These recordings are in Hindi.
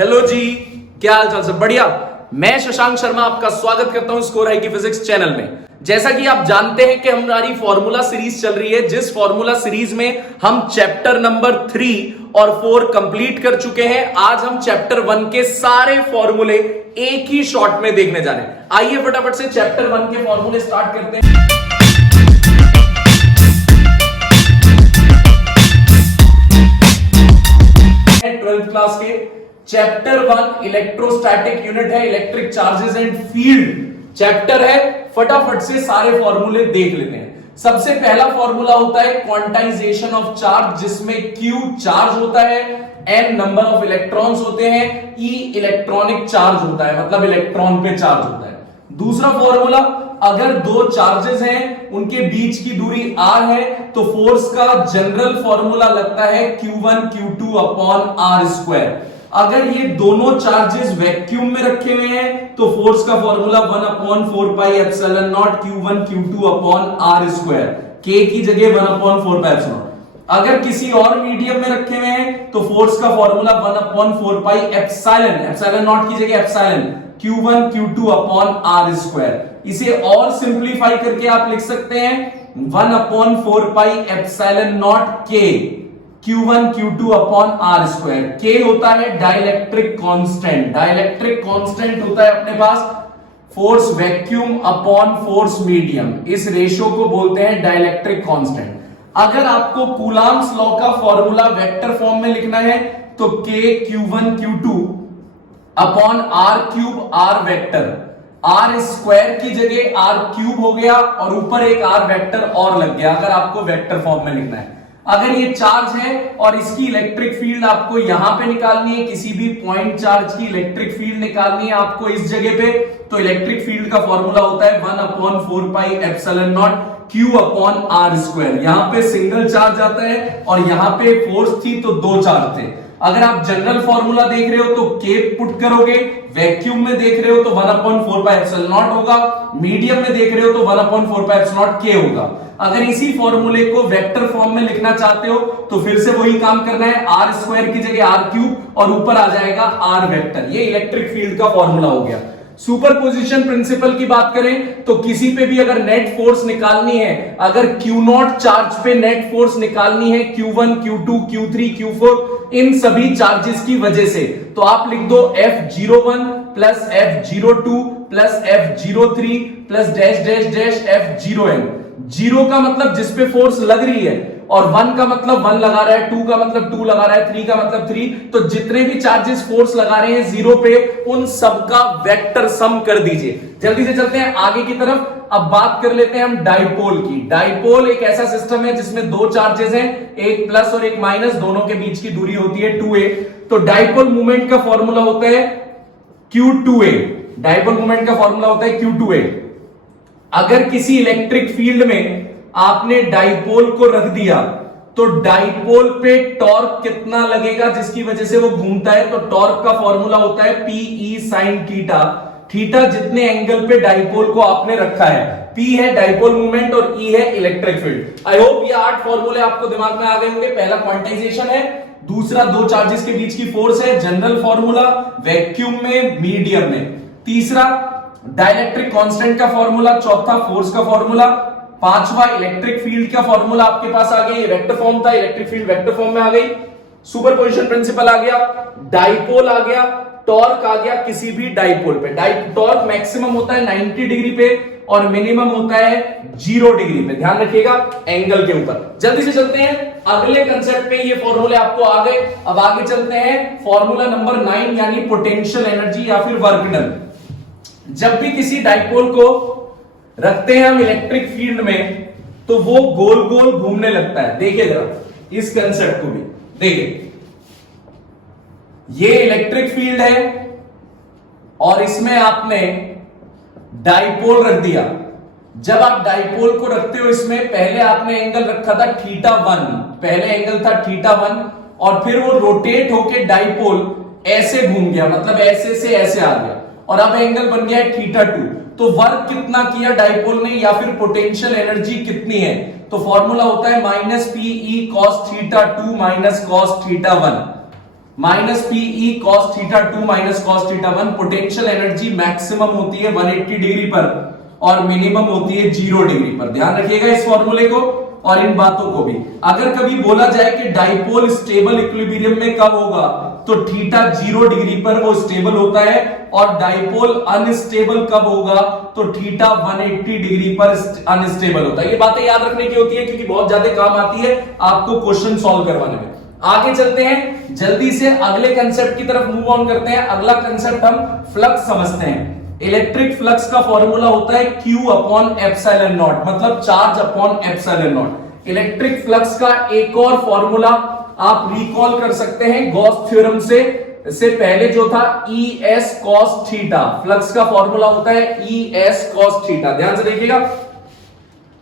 हेलो जी, क्या हाल चाल? सब बढ़िया। मैं शशांक शर्मा आपका स्वागत करता हूं स्कोर हाई की फिजिक्स चैनल में। जैसा कि आप जानते हैं कि हमारी फॉर्मूला सीरीज चल रही है, जिस फॉर्मूला सीरीज में हम चैप्टर नंबर 3 और 4 कंप्लीट कर चुके हैं। आज हम चैप्टर 1 के सारे फॉर्मूले एक ही शॉट में देखने जा रहे हैं। आइए फटाफट से चैप्टर 1 के फॉर्मूले स्टार्ट करते हैं। 12th क्लास के चैप्टर 1 इलेक्ट्रोस्टैटिक यूनिट है, electric charges and field chapter है। फटाफट से सारे फॉर्मूले देख लेते हैं। सबसे पहला फॉर्मूला होता है क्वांटाइजेशन ऑफ चार्ज, जिसमें Q चार्ज होता है, N नंबर ऑफ इलेक्ट्रॉन्स होते हैं, E इलेक्ट्रॉनिक चार्ज होता है, मतलब इलेक्ट्रॉन पे चार्ज होता है। दूसरा फॉर्मूला, अगर दो चार्जेस हैं उनके बीच की दूरी r है तो फोर्स का जनरल फॉर्मूला लगता है Q1 Q2 अपॉन r स्क्वायर। अगर ये दोनों चार्जेस वैक्यूम में रखे हुए हैं तो फोर्स का formula 1 upon 4 pi epsilon not Q1 Q2 अपॉन r स्क्वायर, k की जगह 1 अपॉन 4 पाई एप्सिलॉन। अगर किसी और मीडियम में रखे हुए हैं तो फोर्स का formula 1 upon 4 pi epsilon not की जगह एप्सिलॉन Q1 Q2 अपॉन r स्क्वायर। इसे और सिंप्लीफाई करके आप लिख सकते हैं 1 upon 4 pi epsilon not k Q1 Q2 अपॉन r स्क्वायर। k होता है डाइलेक्ट्रिक कांस्टेंट। डाइलेक्ट्रिक कांस्टेंट होता है अपने पास force vacuum upon force medium. इस रेशियो को बोलते हैं डाइलेक्ट्रिक कांस्टेंट। अगर आपको कूलॉम्स लॉ का फॉर्मूला वेक्टर फॉर्म में लिखना है तो k Q1 Q2 अपॉन r cube r vector, r square की जगह r क्यूब हो गया और ऊपर एक r वेक्टर और लग गया, अगर आपको वेक्टर फॉर्म में लिखना है। अगर ये चार्ज है और इसकी इलेक्ट्रिक फील्ड आपको यहां पे निकालनी है, किसी भी पॉइंट चार्ज की इलेक्ट्रिक फील्ड निकालनी है आपको इस जगह पे, तो इलेक्ट्रिक फील्ड का फॉर्मूला होता है 1 अपॉन 4 पाई epsilon naught Q upon r square. यहां पे सिंगल चार्ज आता है और यहां पे फोर्स थी तो दो चार्ज थे। अगर आप जनरल फॉर्मूला देख रहे हो तो k पुट करोगे, वैक्यूम में देख रहे हो तो 1 अपॉन 4 पाई एप्सिलॉन नॉट होगा, मीडियम में देख रहे हो तो 1 upon 4 pi epsilon not k होगा। अगर इसी फॉर्मूले को वेक्टर फॉर्म में लिखना चाहते हो तो फिर से वही काम करना है, r स्क्वायर की जगह r क्यूब और ऊपर आ जाएगा r वेक्टर। ये इलेक्ट्रिक फील्ड का फॉर्मूला हो गया। सुपरपोजिशन प्रिंसिपल की बात करें तो किसी पे भी अगर नेट फोर्स निकालनी है, अगर Q0 चार्ज पे नेट फोर्स निकालनी है Q1 Q2 Q3 Q4 इन सभी चार्जेस की वजह से, तो आप लिख दो F01 plus F02 plus F03 plus dash dash dash F0n। 0 का मतलब जिस पे फोर्स लग रही है और 1 का मतलब 1 लगा रहा है, 2 का मतलब 2 लगा रहा है, 3 का मतलब 3। तो जितने भी चार्जेस फोर्स लगा रहे हैं 0 पे, उन सबका वेक्टर सम कर दीजिए। जल्दी से चलते हैं आगे की तरफ। अब बात कर लेते हैं हम डाइपोल की। डाइपोल एक ऐसा सिस्टम है जिसमें दो चार्जेस हैं, एक प्लस और एक माइनस, दोनों के बीच की दूरी होती है 2a। तो डाइपोल मूवमेंट का फॉर्मूला होता है Q2a। डाइपोल मूवमेंट का फॉर्मूला होता है Q2a। अगर किसी इलेक्ट्रिक फील्ड में आपने डाइपोल को रख दिया तो डाइपोल पे टॉर्क कितना लगेगा जिसकी वजह से वो घूमता है, तो टॉर्क का फॉर्मूला होता है Pe sin थीटा। थीटा जितने एंगल पे डाइपोल को आपने रखा है, P है डाइपोल मूवमेंट और E है इलेक्ट्रिक फील्ड। आई होप ये 8 फॉर्मूले आपको दिमाग में आ गए होंगे। पहला क्वांटाइजेशन है, दूसरा दो चार्जेस के बीच की फोर्स है, जनरल फॉर्मूला वैक्यूम में मीडियम में, तीसरा डाइलेक्ट्रिक कांस्टेंट का फॉर्मूला, चौथा फोर्स का फॉर्मूला, पांचवा इलेक्ट्रिक फील्ड का फॉर्मूला आपके पास आ गया। वेक्टर फॉर्म था, इलेक्ट्रिक फील्ड वेक्टर फॉर्म में आ गई। सुपरपोजिशन प्रिंसिपल आ गया, डाइपोल आ गया, टॉर्क आ गया किसी भी डाइपोल पे। टॉर्क मैक्सिमम होता है 90 डिग्री पे और मिनिमम होता है 0 डिग्री पे। ध्यान रखिएगा एंगल के ऊपर। जल्दी से चलते हैं अगले कंसेप्ट पे। ये फॉर्मूले आपको आ गए। अब आगे चलते हैं फॉर्मूला नंबर 9 यानी पोटेंशियल एनर्जी या फिर वर्क डन। जब भी किसी डाइपोल को रखते हैं हम इलेक्ट्रिक फील्ड में तो वो गोल गोल घूमने लगता है। देखिए जरा इस कंसेप्ट को भी देखिए, ये इलेक्ट्रिक फील्ड है और इसमें आपने डाइपोल रख दिया। जब आप डाइपोल को रखते हो इसमें, पहले आपने एंगल रखा था θ1, पहले एंगल था θ1 और फिर वो रोटेट होके डाइपोल ऐसे घूम गया, मतलब ऐसे से ऐसे आ गया और अब एंगल बन गया है θ2। तो वर्क कितना किया डाइपोल ने या फिर पोटेंशियल एनर्जी कितनी है, तो फॉर्मूला होता है -Pe cos θ2 minus cos θ1। Minus PE cos theta 2 minus cos theta 1। Potential energy maximum होती है 180 डिग्री पर और मिनिमम होती है 0 डिग्री पर। ध्यान रखिएगा इस फॉर्मूले को और इन बातों को भी। अगर कभी बोला जाए कि डाइपोल स्टेबल इक्विलिब्रियम में कब होगा, तो थीटा 0 डिग्री पर वो स्टेबल होता है, और डाइपोल अनस्टेबल कब होगा, तो थीटा 180 डिग्री पर अनस्टेबल होता है। ये बातें याद रखने की होती है क्योंकि बहुत ज्यादा काम आती है आपको क्वेश्चन सॉल्व करवाने में। आगे चलते हैं जल्दी से, अगले कंसेप्ट की तरफ मूव ऑन करते हैं। अगला कंसेप्ट हम फ्लक्स समझते हैं। इलेक्ट्रिक फ्लक्स का फॉर्मूला होता है Q अपॉन एप्सिलॉन नॉट, मतलब charge upon epsilon not. Electric flux का एक और फॉर्मूला आप रिकॉल कर सकते हैं गॉस थ्योरम से पहले जो था E S cos theta. Flux का फॉर्मूला होता है E S cos थीटा। ध्यान से देखिएगा।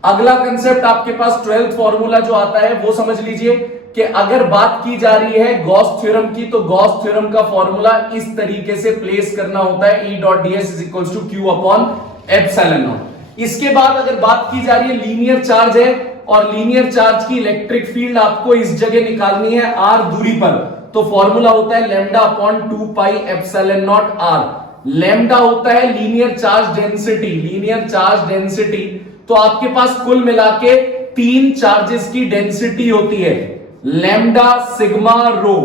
अगला कंसेप्ट आपके पास 12th फॉर्मूला जो आता है वो समझ लीजिए कि अगर बात की जा रही है गॉस थ्योरम की, तो गॉस थ्योरम का फॉर्मूला इस तरीके से प्लेस करना होता है E dot ds is equals to Q upon epsilon naught. इसके बाद अगर बात की जा रही है लीनियर चार्ज है, और लीनियर चार्ज की इलेक्ट्रिक फील्ड आपको इस जगह निकालनी है r दूरी पर, तो फॉर्मूला होता है lambda upon 2 pi epsilon not r। Lambda होता है linear charge density, linear charge density. तो आपके पास कुल मिला के 3 चार्जेस की डेंसिटी होती है, लैम्डा सिग्मा रो।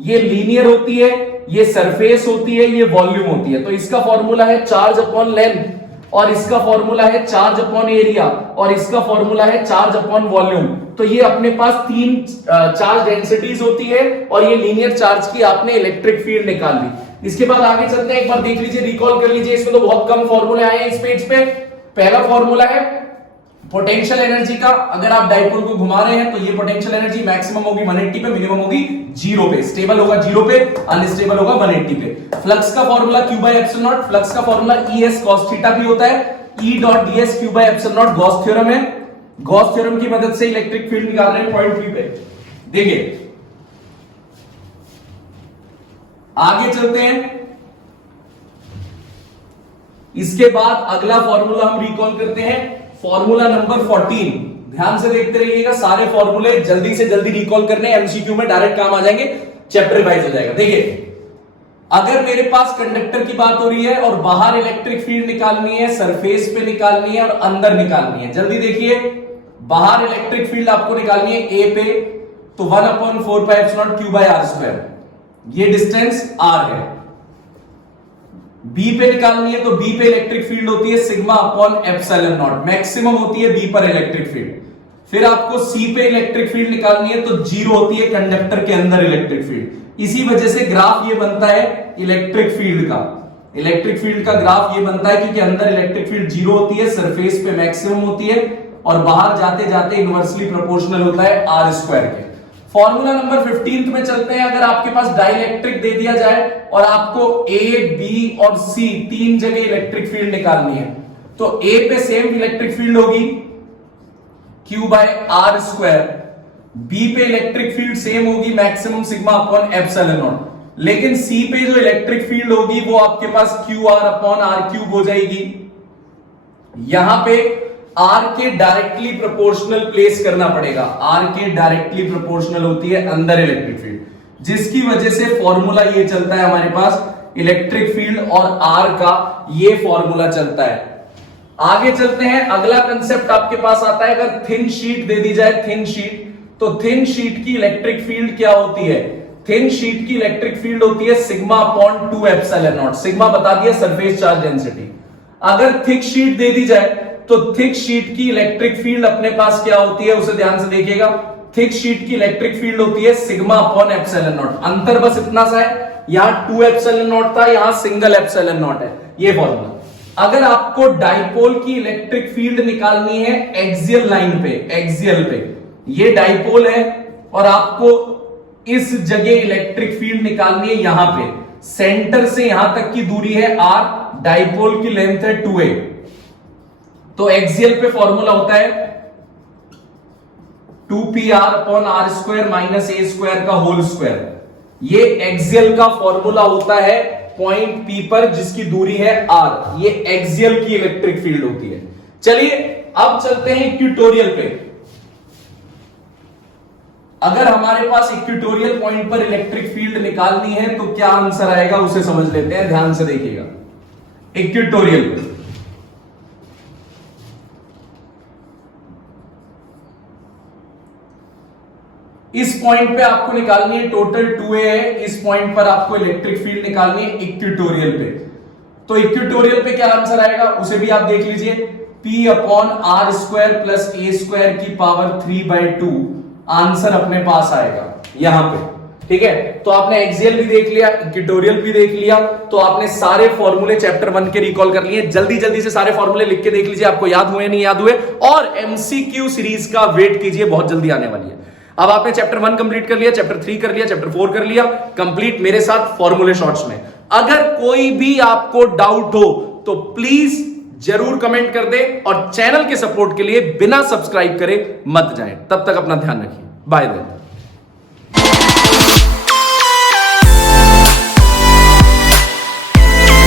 ये लीनियर होती है, ये सरफेस होती है, ये वॉल्यूम होती है। तो इसका फॉर्मूला है चार्ज अपॉन लेंथ, और इसका फॉर्मूला है चार्ज अपॉन एरिया, और इसका फॉर्मूला है चार्ज अपॉन वॉल्यूम। तो ये अपने पास 3 चार्ज डेंसिटीज होती है, और ये लीनियर चार्ज की आपने इलेक्ट्रिक फील्ड निकाल ली। इसके बाद आगे चलते हैं, एक बार देख लीजिए, रिकॉल कर लीजिए। इसमें तो बहुत कम फॉर्मूले आए हैं इस पेज पे। पहला फॉर्मूला है पोटेंशियल एनर्जी का। अगर आप डाइपोल को घुमा रहे हैं तो ये पोटेंशियल एनर्जी मैक्सिमम होगी 180 पे, मिनिमम होगी 0 पे। स्टेबल होगा 0 पे, अनस्टेबल होगा 180 पे। फ्लक्स का formula Q by epsilon naught. Flux का formula E S cos theta भी होता है। E dot ds Q by epsilon naught Gauss theorem है। गॉस थ्योरम की मदद से इलेक्ट्रिक फील्ड निकाल रहे हैं पॉइंट P पे। देखिए आगे चलते हैं। इसके बाद अगला फॉर्मूला हम रिकॉल करते हैं, फॉर्मूला नंबर 14। ध्यान से देखते रहिएगा, सारे फॉर्मूले जल्दी से जल्दी रिकॉल करने, एमसीक्यू में डायरेक्ट काम आ जाएंगे, चैप्टर वाइज हो जाएगा। देखिए अगर मेरे पास कंडक्टर की बात हो रही है और बाहर इलेक्ट्रिक फील्ड निकालनी है, सरफेस पे निकालनी है और अंदर निकालनी है। जल्दी देखिए, बाहर इलेक्ट्रिक फील्ड आपको निकालनी है ए पे, तो 1/4 pi epsilon naught Q by r square. ये डिस्टेंस r है। बी पे निकालनी है तो बी पे इलेक्ट्रिक फील्ड होती है sigma upon epsilon not, maximum होती है बी पर इलेक्ट्रिक फील्ड। फिर आपको सी पे इलेक्ट्रिक फील्ड निकालनी है तो 0 होती है कंडक्टर के अंदर इलेक्ट्रिक फील्ड। इसी वजह से ग्राफ ये बनता है इलेक्ट्रिक फील्ड का। इलेक्ट्रिक फील्ड का ग्राफ ये बनता है क्योंकि अंदर इलेक्ट्रिक फील्ड 0 होती है, सरफेस पे मैक्सिमम होती है, और बाहर जाते जाते इनवर्सली प्रोपोर्शनल होता है r स्क्वायर के। फॉर्मूला नंबर 15 में चलते हैं। अगर आपके पास डाइलेक्ट्रिक दे दिया जाए और आपको A, B और C 3 जगह इलेक्ट्रिक फील्ड निकालनी है, तो A पे सेम इलेक्ट्रिक फील्ड होगी Q by r square, B पे इलेक्ट्रिक फील्ड सेम होगी maximum sigma upon epsilon naught, लेकिन C पे जो इलेक्ट्रिक फील्ड होगी वो आपके पास QR अपॉन r क्यूब हो जाएगी। यहां पे R के डायरेक्टली प्रोपोर्शनल प्लेस करना पड़ेगा। R के डायरेक्टली प्रोपोर्शनल होती है अंदर इलेक्ट्रिक फील्ड, जिसकी वजह से फॉर्मूला ये चलता है हमारे पास इलेक्ट्रिक फील्ड और R का ये फॉर्मूला चलता है। आगे चलते हैं, अगला कंसेप्ट आपके पास आता है, अगर थिन शीट दे दी जाए, थिन शीट, तो थिन शीट की इलेक्ट्रिक फील्ड क्या होती है? थिन शीट की इलेक्ट्रिक फील्ड होती है sigma upon 2 epsilon not. Sigma बता दिया सरफेस चार्ज डेंसिटी। अगर थिक शीट दे दी जाए तो थिक शीट की इलेक्ट्रिक फील्ड अपने पास क्या होती है, उसे ध्यान से देखिएगा। थिक शीट की इलेक्ट्रिक फील्ड होती है सिग्मा अपॉन एप्सिलॉन नॉट। अंतर बस इतना सा है, यहां 2 एप्सिलॉन नॉट था, यहां सिंगल एप्सिलॉन नॉट है, ये फॉर्मूला। अगर आपको डाइपोल की इलेक्ट्रिक फील्ड निकालनी है एक्सियल लाइन पे, एक्सियल पे, ये डाइपोल है और आपको इस जगह इलेक्ट्रिक फील्ड निकालनी है यहां पे, सेंटर से यहां तक की दूरी है r, डाइपोल की लेंथ है 2a, तो एक्सियल पे फॉर्मूला होता है 2pr upon r square minus a square का होल स्क्वायर। ये एक्सियल का फॉर्मूला होता है पॉइंट P पर जिसकी दूरी है r, ये एक्सियल की इलेक्ट्रिक फील्ड होती है। चलिए अब चलते हैं इक्वेटोरियल पे। अगर हमारे पास इक्वेटोरियल पॉइंट पर इलेक्ट्रिक फील्ड निकालनी है तो क्या आंसर आएगा उसे समझ लेते हैं, ध्यान से देखिएगा। इक्वेटोरियल पे इस पॉइंट पे आपको निकालनी है, टोटल 2a है, इस पॉइंट पर आपको इलेक्ट्रिक फील्ड निकालनी है इक्वेटोरियल पे। तो इक्वेटोरियल पे क्या आंसर आएगा उसे भी आप देख लीजिए, P upon r square plus a square की पावर 3/2 आंसर अपने पास आएगा यहां पे, ठीक है। तो आपने एक्सियल भी देख लिया, इक्वेटोरियल भी देख लिया, तो आपने सारे फॉर्मूले चैप्टर 1 के रिकॉल कर लिए। जल्दी जल्दी से सारे फॉर्मूले लिख के देख लीजिए, आपको याद हुए नहीं याद हुए, और एमसीक्यू सीरीज का वेट कीजिए, बहुत जल्दी आने वाली है। अब आपने चैप्टर 1 कंप्लीट कर लिया, चैप्टर 3 कर लिया, चैप्टर 4 कर लिया कंप्लीट मेरे साथ फॉर्मूले शॉर्ट्स में। अगर कोई भी आपको डाउट हो तो प्लीज जरूर कमेंट कर दे, और चैनल के सपोर्ट के लिए बिना सब्सक्राइब करे मत जाएं। तब तक अपना ध्यान रखिए, बाय देन।